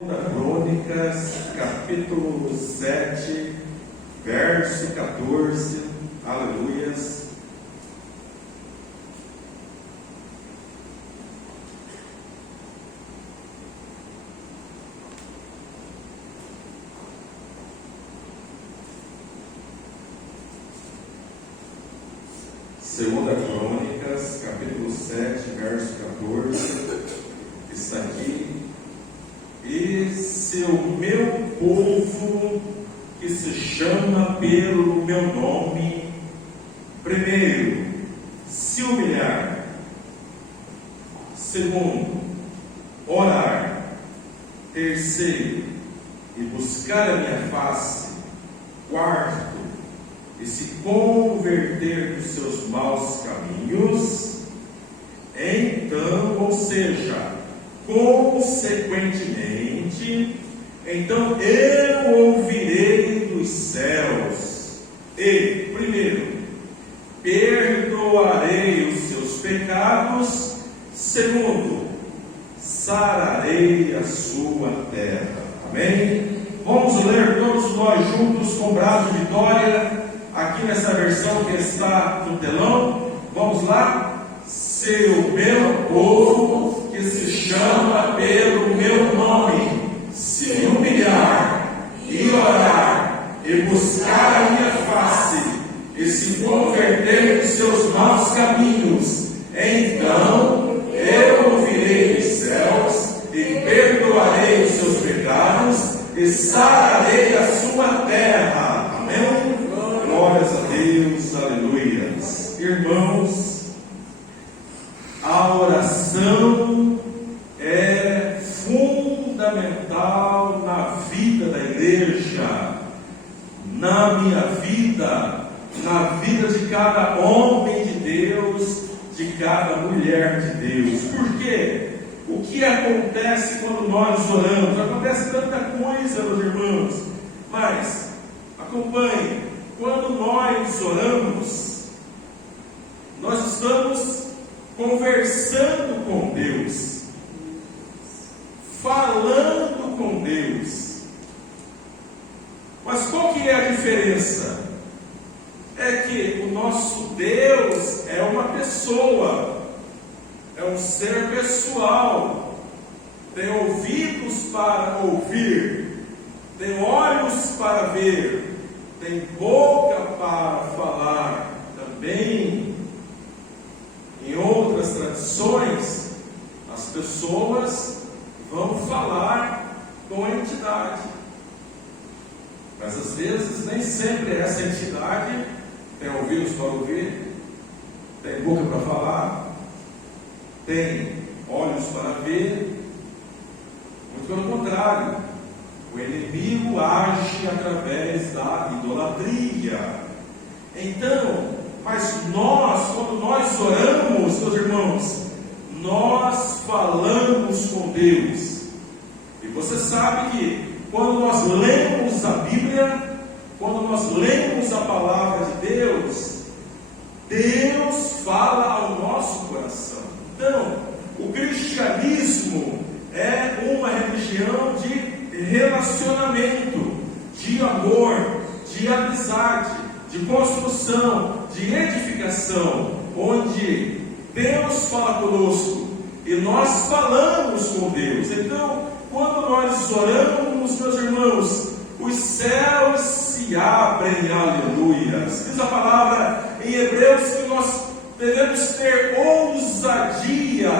Crônicas, capítulo 7, verso 14, aleluias. Segunda Crônicas, capítulo 7, verso 14, está aqui. E se o meu povo, que se chama pelo meu nome, primeiro, se humilhar, segundo, orar, terceiro, e buscar a minha face, quarto, e se converter dos seus maus caminhos, então, ou seja, consequentemente, então eu ouvirei dos céus e, primeiro, perdoarei os seus pecados, segundo, sararei a sua terra. Amém? Vamos ler todos nós juntos com brado de vitória, aqui nessa versão que está no telão. Vamos lá? Se o meu povo, que se chama pelo meu nome, se humilhar e orar e buscar a minha face e se converter dos seus maus caminhos, então eu ouvirei dos céus e perdoarei os seus pecados e sararei a sua terra. Amém? Glórias a Deus, aleluias. Irmãos, a oração é fundamental na vida da igreja, na minha vida, na vida de cada homem de Deus, de cada mulher de Deus. Por quê? O que acontece quando nós oramos? Acontece tanta coisa, meus irmãos, mas acompanhe, quando nós oramos, nós estamos conversando com Deus, falando com Deus. Mas qual que é a diferença? É que o nosso Deus é uma pessoa, é um ser pessoal, tem ouvidos para ouvir, tem olhos para ver, tem boca para falar. Também, em outras tradições, as pessoas vão falar com a entidade, mas às vezes nem sempre essa entidade tem ouvidos para ouvir, tem boca para falar, tem olhos para ver. Muito pelo contrário, o inimigo age através da idolatria. Então, mas nós, quando nós oramos, meus irmãos, nós falamos com Deus. E você sabe que quando nós lemos a Bíblia, quando nós lemos a palavra de Deus, Deus fala ao nosso coração. Então, o cristianismo é uma religião de relacionamento, de amor, de amizade, de construção, de edificação, onde Deus fala conosco e nós falamos com Deus. Então, quando nós oramos, meus irmãos, os céus se abrem, aleluia. Diz a palavra em Hebreus que nós devemos ter ousadia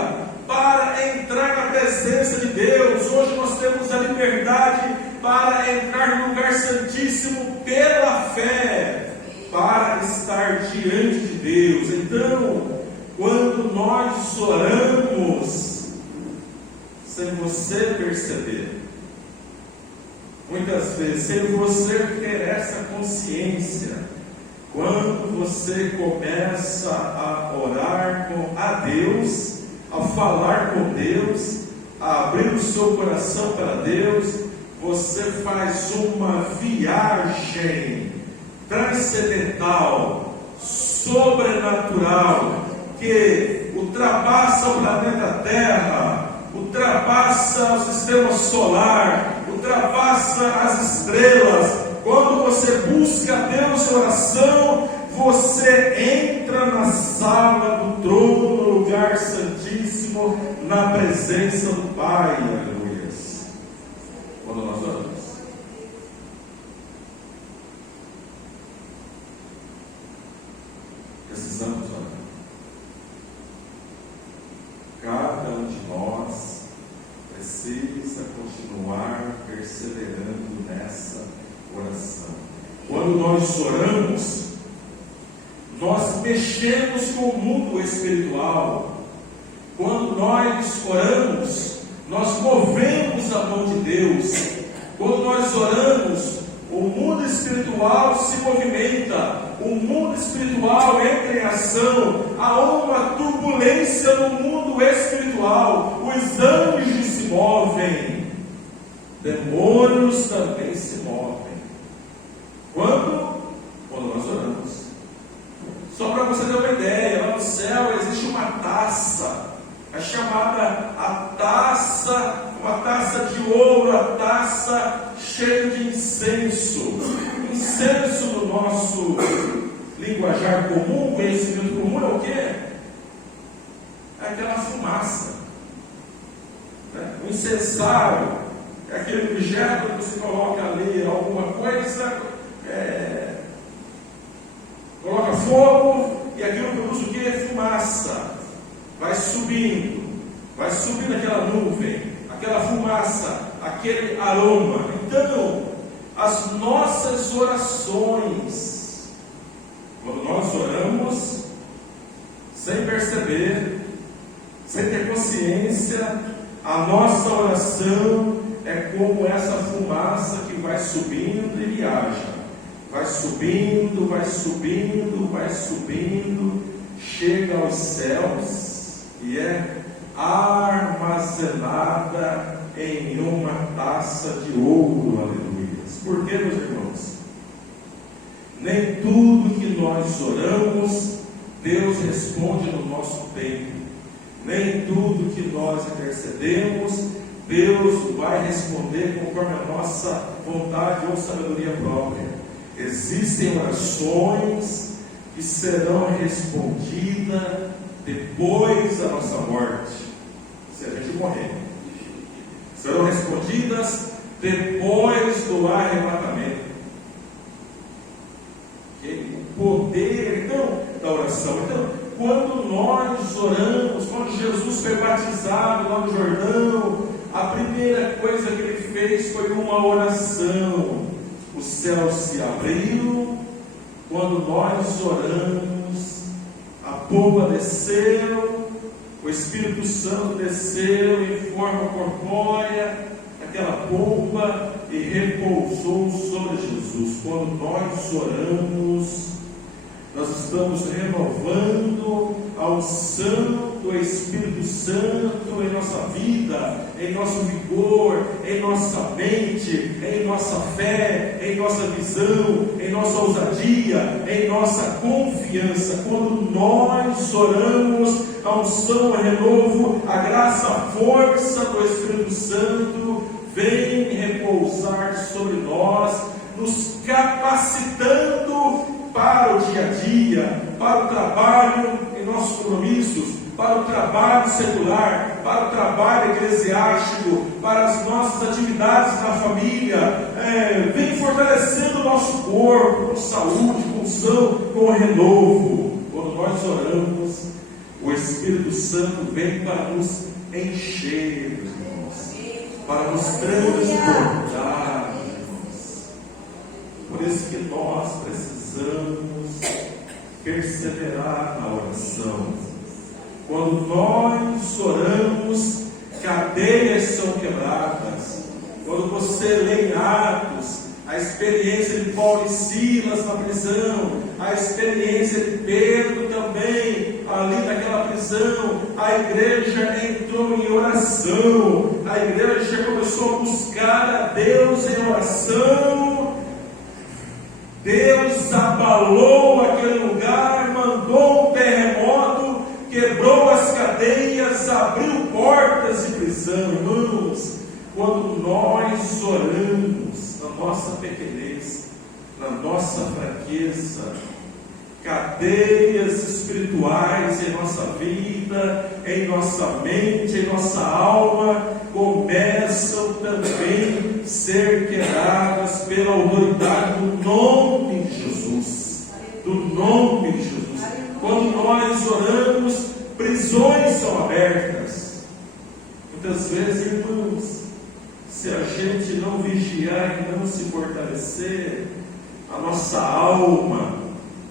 para entrar na presença de Deus. Hoje nós temos a liberdade para entrar no lugar santíssimo pela fé, para estar diante de Deus. Então, quando nós oramos, sem você perceber, muitas vezes, sem você ter essa consciência, quando você começa a orar a Deus, a falar com Deus, a abrir o seu coração para Deus, você faz uma viagem transcendental, sobrenatural, que ultrapassa o planeta Terra, ultrapassa o sistema solar, ultrapassa as estrelas. Quando você busca Deus em oração, você entra na sala do trono, no lugar santíssimo, na presença do Pai. Aleluia. Quando nós oramos, precisamos orar. Cada um de nós precisa continuar perseverando nessa oração. Quando nós oramos, nós mexemos com o mundo espiritual. Quando nós oramos, nós movemos a mão de Deus. Quando nós oramos, o mundo espiritual se movimenta, o mundo espiritual entra em ação. Há uma turbulência no mundo espiritual. Os anjos se movem, demônios também se movem. Quando nós oramos. Só para você ter uma ideia, lá no céu existe uma taça, é chamada a taça, uma taça de ouro, a taça cheia de incenso. Incenso no nosso linguajar comum, conhecimento comum, é o quê? É aquela fumaça. O incensário é aquele objeto que você coloca ali alguma coisa, coloca fogo e aquilo produz o que? Fumaça. Vai subindo aquela nuvem, aquela fumaça, aquele aroma. Então, as nossas orações, quando nós oramos, sem perceber, sem ter consciência, a nossa oração é como essa fumaça que vai subindo e viaja. Vai subindo, vai subindo, vai subindo, chega aos céus e é armazenada em uma taça de ouro. Aleluia. Por que, meus irmãos? Nem tudo que nós oramos, Deus responde no nosso tempo. Nem tudo que nós intercedemos, Deus vai responder conforme a nossa vontade ou sabedoria própria. Existem orações que serão respondidas depois da nossa morte, se a gente morrer. Serão respondidas depois do arrebatamento. O poder, então, da oração. Então, quando nós oramos, quando Jesus foi batizado lá no Jordão, a primeira coisa que ele fez foi uma oração. O céu se abriu. Quando nós oramos, a pomba desceu, o Espírito Santo desceu em forma corpórea, aquela pomba, e repousou sobre Jesus. Quando nós oramos, nós estamos renovando a unção do Espírito Santo em nossa vida, em nosso vigor, em nossa mente, em nossa fé, em nossa visão, em nossa ousadia, em nossa confiança. Quando nós oramos, a unção, o renovo, a graça, a força do Espírito Santo vem repousar sobre nós, nos capacitando para o dia a dia, para o trabalho em nossos compromissos, para o trabalho secular, para o trabalho eclesiástico, para as nossas atividades na família. Vem fortalecendo o nosso corpo com saúde, com unção, com renovo. Quando nós oramos, o Espírito Santo vem para nos encher, irmãos, para nos transbordar, irmãos. Por isso que nós precisamos perseverar na oração. Quando nós oramos, cadeias são quebradas. Quando você lê em Atos, a experiência de Paulo e Silas na prisão, a experiência de Pedro também, ali naquela prisão, a igreja entrou em oração, a igreja começou a buscar a Deus em oração. Deus abalou aquele lugar, mandou um terremoto, quebrou as cadeias, abriu portas de prisão. Irmãos, quando nós oramos na nossa pequenez, na nossa fraqueza, cadeias espirituais em nossa vida, em nossa mente, em nossa alma, começam também a ser quebradas pela autoridade do nome de Jesus. Do nome de Jesus. Quando nós oramos, prisões são abertas. Muitas vezes, irmãos, se a gente não vigiar e não se fortalecer, a nossa alma,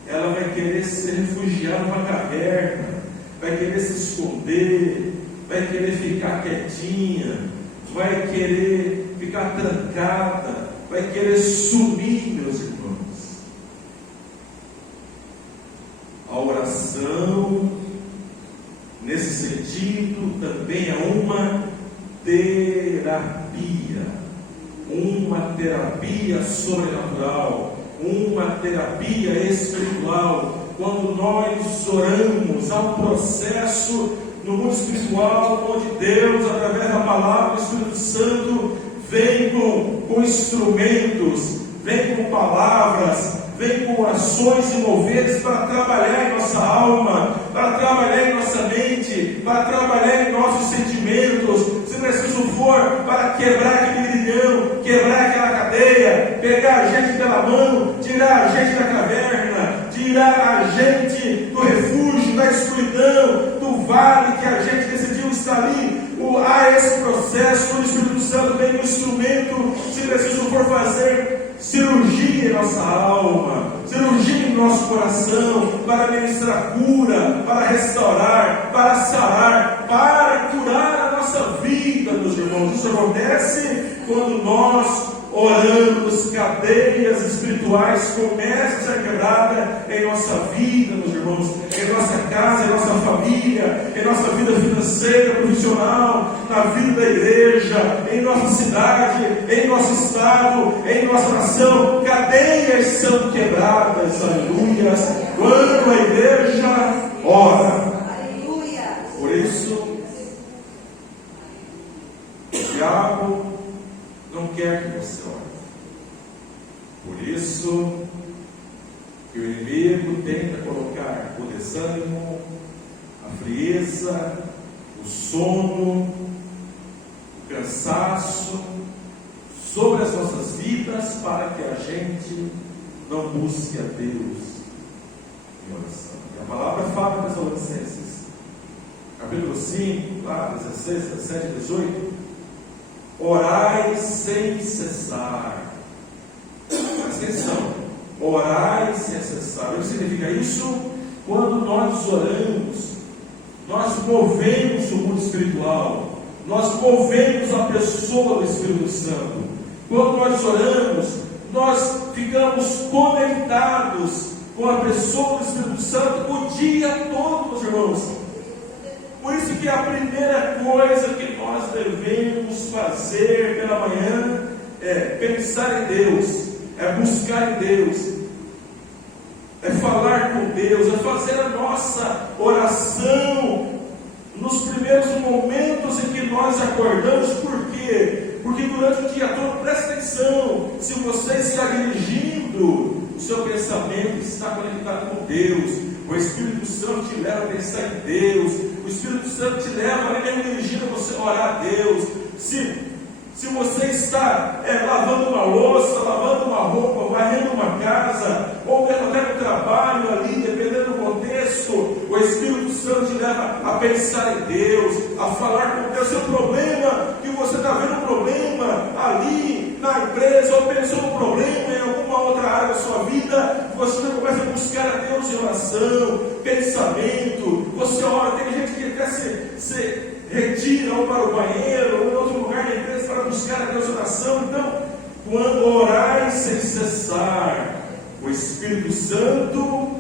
ela vai querer se refugiar numa caverna, vai querer se esconder, vai querer ficar quietinha, vai querer ficar trancada, vai querer sumir, meus irmãos. A oração, nesse sentido, também é uma terapia sobrenatural, uma terapia espiritual. Quando nós oramos, há um processo no mundo espiritual, onde Deus, através da palavra do Espírito Santo, vem com instrumentos, vem com palavras, vem com ações e moveres para trabalhar em nossa alma, para trabalhar em nossa mente, para trabalhar em nossos sentimentos, se preciso for, para quebrar aquele grilhão, quebrar aquela cadeia, pegar a gente pela mão, tirar a gente da caverna, tirar a gente do refúgio, da escuridão, do vale que a gente decidiu estar ali. Há esse processo, o Espírito Santo vem no instrumento, se preciso for fazer cirurgia em nossa alma, cirurgia em nosso coração, para ministrar cura, para restaurar, para sarar, para curar a nossa vida, meus irmãos. Isso acontece quando nós oramos, cadeias espirituais começam a ser quebradas em nossa vida, meus irmãos, em nossa casa, em nossa família, em nossa vida financeira, profissional, na vida da igreja, em nossa cidade, em nosso estado, em nossa nação. Cadeias são quebradas, aleluia, quando a igreja ora. Por isso, o diabo não quer que você ore. Por isso que o inimigo tenta colocar o desânimo, a frieza, o sono, o cansaço sobre as nossas vidas, para que a gente não busque a Deus em oração. E a palavra fala em Tessalonicenses, capítulo 5, lá 16, 17, 18: orai sem cessar. Presta atenção, orai sem cessar. O que significa isso? Quando nós oramos, nós movemos o mundo espiritual, nós movemos a pessoa do Espírito Santo. Quando nós oramos, nós ficamos conectados com a pessoa do Espírito Santo o dia todo, meus irmãos. Por isso que a primeira coisa que nós devemos fazer pela manhã é pensar em Deus, é buscar em Deus, é falar com Deus, é fazer a nossa oração nos primeiros momentos em que nós acordamos. Por quê? Porque durante o dia todo, presta atenção, se você está dirigindo, o seu pensamento está conectado com Deus, o Espírito Santo te leva a pensar em Deus, o Espírito Santo te leva a dirigir você a orar a Deus. Se você está lavando uma louça, lavando uma roupa, varrendo uma casa, ou até no trabalho ali, dependendo do contexto, o Espírito Santo te leva a pensar em Deus, a falar com Deus. Seu problema, que você está vendo um problema ali na empresa, ou pensou no problema em alguma outra área da sua vida, você começa a buscar a Deus em oração, pensamento. Você ora, tem gente que até se retira ou para o banheiro ou em outro lugar da empresa para buscar a Deus em oração. Então, quando orar sem cessar, o Espírito Santo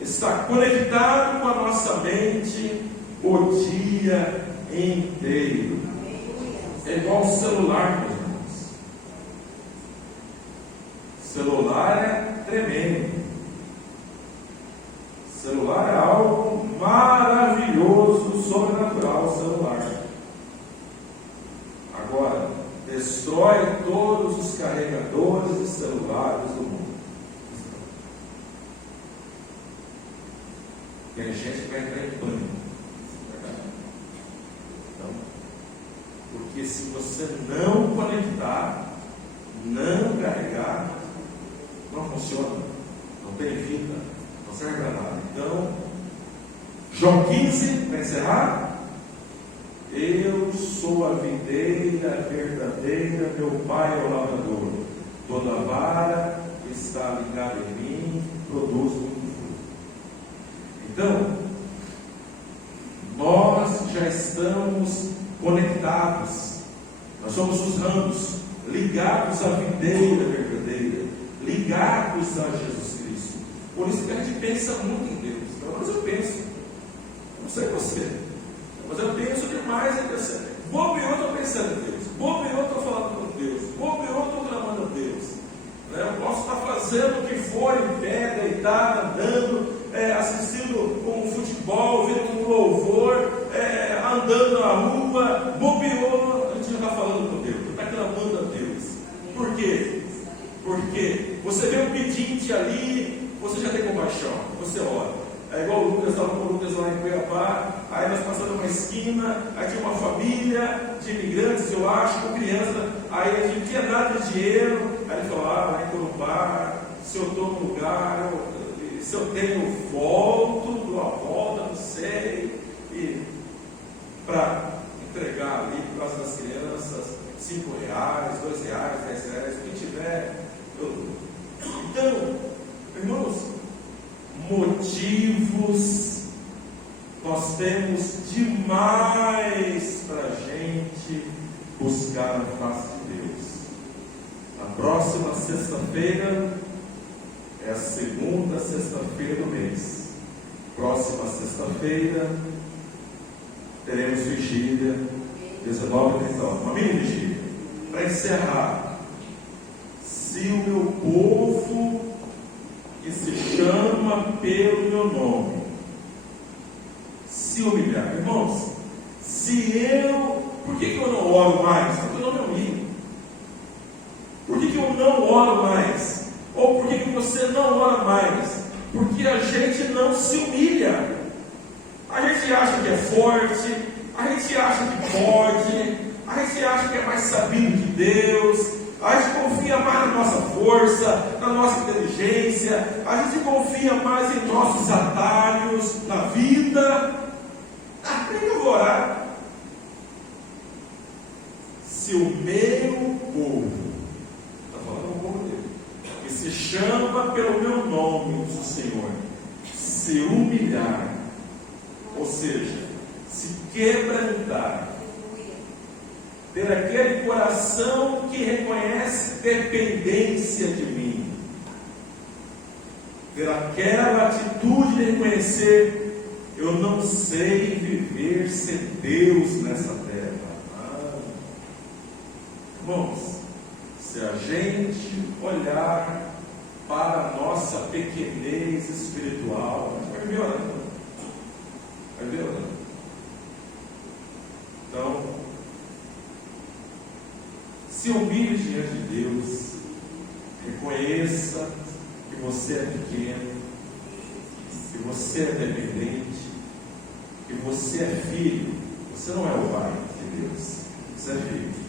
está conectado com a nossa mente o dia inteiro. É igual o celular, meus irmãos. Celular é tremendo. Celular é algo maravilhoso destrói todos os carregadores de celulares do mundo. Tem gente que vai entrar em pânico. Então, porque se você não conectar, não carregar, não funciona, não tem vida, não serve para nada. Então, João 15, para encerrar. Eu sou a videira verdadeira, meu Pai é o lavrador. Toda vara que está ligada em mim produz muito fruto. Então, nós já estamos conectados. Nós somos os ramos, ligados à videira verdadeira, ligados a Jesus Cristo. Por isso que a gente pensa muito em Deus. Pelo menos eu penso. Eu não sei você, mas eu penso demais em Deus. Bobeou, eu estou pensando em Deus. Bobeou, eu estou falando com Deus. Bobeou, eu estou clamando a Deus. Eu posso estar fazendo o que for, em pé, deitado, andando, assistindo um futebol, vendo um louvor, andando na rua. Bobeou, a gente já está falando com Deus, está clamando a Deus. Por quê? Porque você vê um pedinte ali, você já tem compaixão, você ora. É igual o Lucas, estava com o Lucas lá em Cuiabá, aí nós passamos numa esquina, aí tinha uma família de imigrantes, eu acho, com criança, aí a gente não tinha nada de dinheiro, aí ele falou, lá em Corumbá, se eu estou no lugar, se eu tenho volto, dou a volta, não sei, e para entregar ali para as das crianças, R$5, R$2, R$10, o que tiver, eu dou. Então, irmãos, motivos nós temos demais para a gente buscar a face de Deus. Na próxima sexta-feira é a segunda sexta-feira do mês. Próxima sexta-feira teremos vigília 19h39, uma mini vigília. Para encerrar, se o meu povo que se chama pelo meu nome se humilhar, irmãos, por que eu não oro mais? Porque eu não me humilho. Por que eu não oro mais? Ou por que você não ora mais? Porque a gente não se humilha. A gente acha que é forte, a gente acha que pode, a gente acha que é mais sabido que Deus, a gente confia mais na nossa força, na nossa inteligência, a gente confia mais em nossos atalhos na vida. Nem que eu vou orar. Se o meu povo, está falando com o povo dele, que se chama pelo meu nome, diz o Senhor, se humilhar, ou seja, se quebrantar, ter aquele coração que reconhece dependência de mim, ter aquela atitude de reconhecer, eu não sei viver sem Deus nessa terra. Irmãos, se a gente olhar para a nossa pequenez espiritual, a gente vai viver orando. Vai viver orando. Então, se humilhe diante de Deus, reconheça que você é pequeno, que você é dependente, que você é filho. Você não é o pai de Deus, você é filho.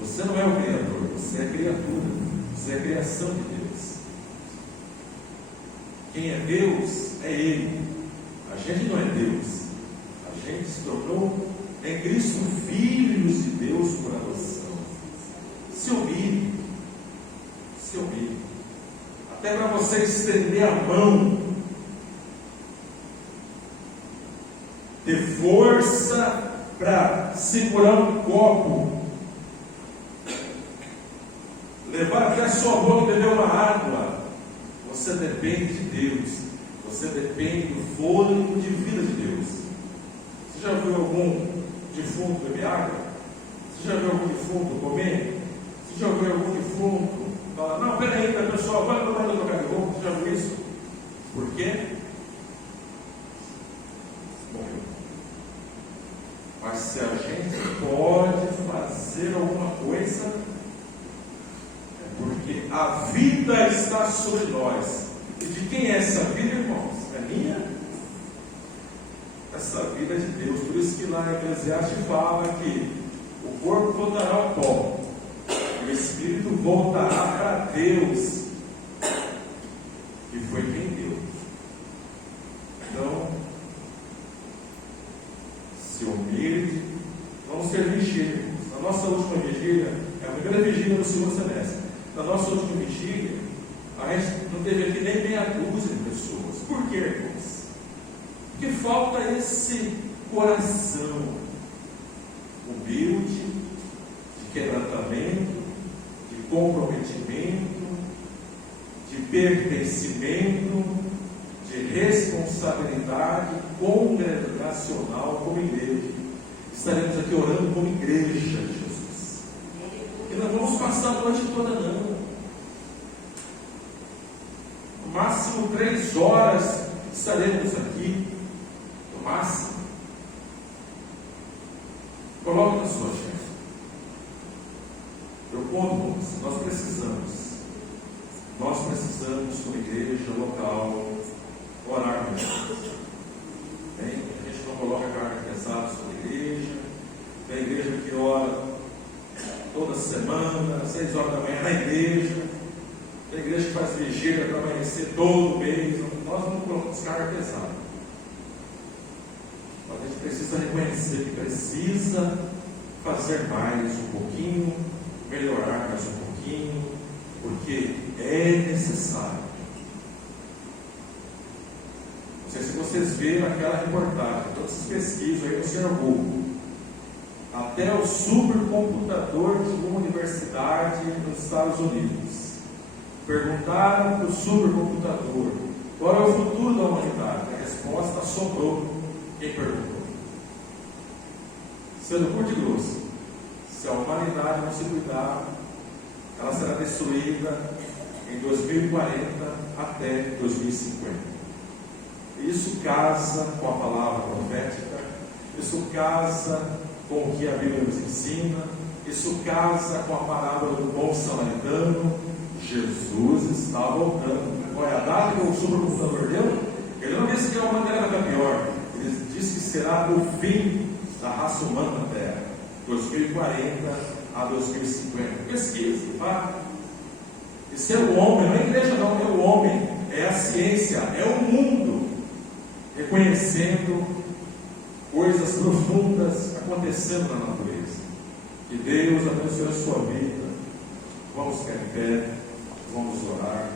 Você não é o Criador, você é criatura, você é criação de Deus. Quem é Deus é Ele. A gente não é Deus, a gente se tornou em Cristo filhos de Deus por adoção. Se humilhe, se humilhe, até para você estender a mão, ter força para segurar um copo, levar até a sua boca e beber uma água. Você depende de Deus, você depende do fôlego de vida de Deus. Você já viu algum defunto beber água? Você já viu algum defunto comer? Você já viu algum defunto falar, não, peraí, pessoal, vai no banheiro trocar de roupa? Você já viu isso? Por quê? Morreu. Mas se a gente pode fazer alguma coisa, a vida está sobre nós. E de quem é essa vida, irmãos? É minha? Essa vida é de Deus. Por isso que lá em Eclesiastes fala que o corpo voltará ao pó, e o espírito voltará para Deus, que foi quem deu. Então, se humilde, vamos ser vigília. Na nossa última vigília, é a primeira vigília do segundo semestre. Na nossa última vigília, a gente não teve aqui nem meia dúzia de pessoas. Por quê, irmãos? Porque falta esse coração humilde, de quebrantamento, de comprometimento, de pertencimento, de responsabilidade congregacional como igreja. Estaremos aqui orando como igreja de Jesus. E não vamos passar a noite toda, não. No máximo 3 horas estaremos aqui. No máximo. Coloque na sua chefe. Eu conto, nós precisamos. Nós precisamos, como igreja local, orar mesmo. A gente não coloca carga pesada sobre a igreja. Tem a igreja que ora toda semana, 6 horas da manhã na igreja. Tem a igreja que faz vigília para amanhecer todo mês. Nós não colocamos carga pesada. Mas a gente precisa reconhecer que precisa fazer mais um pouquinho, melhorar mais um pouquinho, porque é necessário. Não sei se vocês viram aquela reportagem, todas essas pesquisas aí no seu Google. Até o supercomputador de uma universidade nos Estados Unidos. Perguntaram para o supercomputador qual é o futuro da humanidade. A resposta assombrou quem perguntou. Sendo curto e grosso, se a humanidade não se cuidar, ela será destruída em 2040 até 2050. Isso casa com a palavra profética, isso casa com o que a Bíblia nos ensina, isso casa com a parábola do bom samaritano. Jesus está voltando. Qual é a data que o supercomputador deu? Ele não disse que a humanidade era pior, ele disse que será o fim da raça humana na Terra, 2040 a 2050. Pesquisa, tá? Isso é o homem, não é a igreja não, é o homem, é a ciência, é o mundo reconhecendo coisas profundas acontecendo na natureza. Que Deus abençoe a sua vida. Vamos ficar em pé, vamos orar.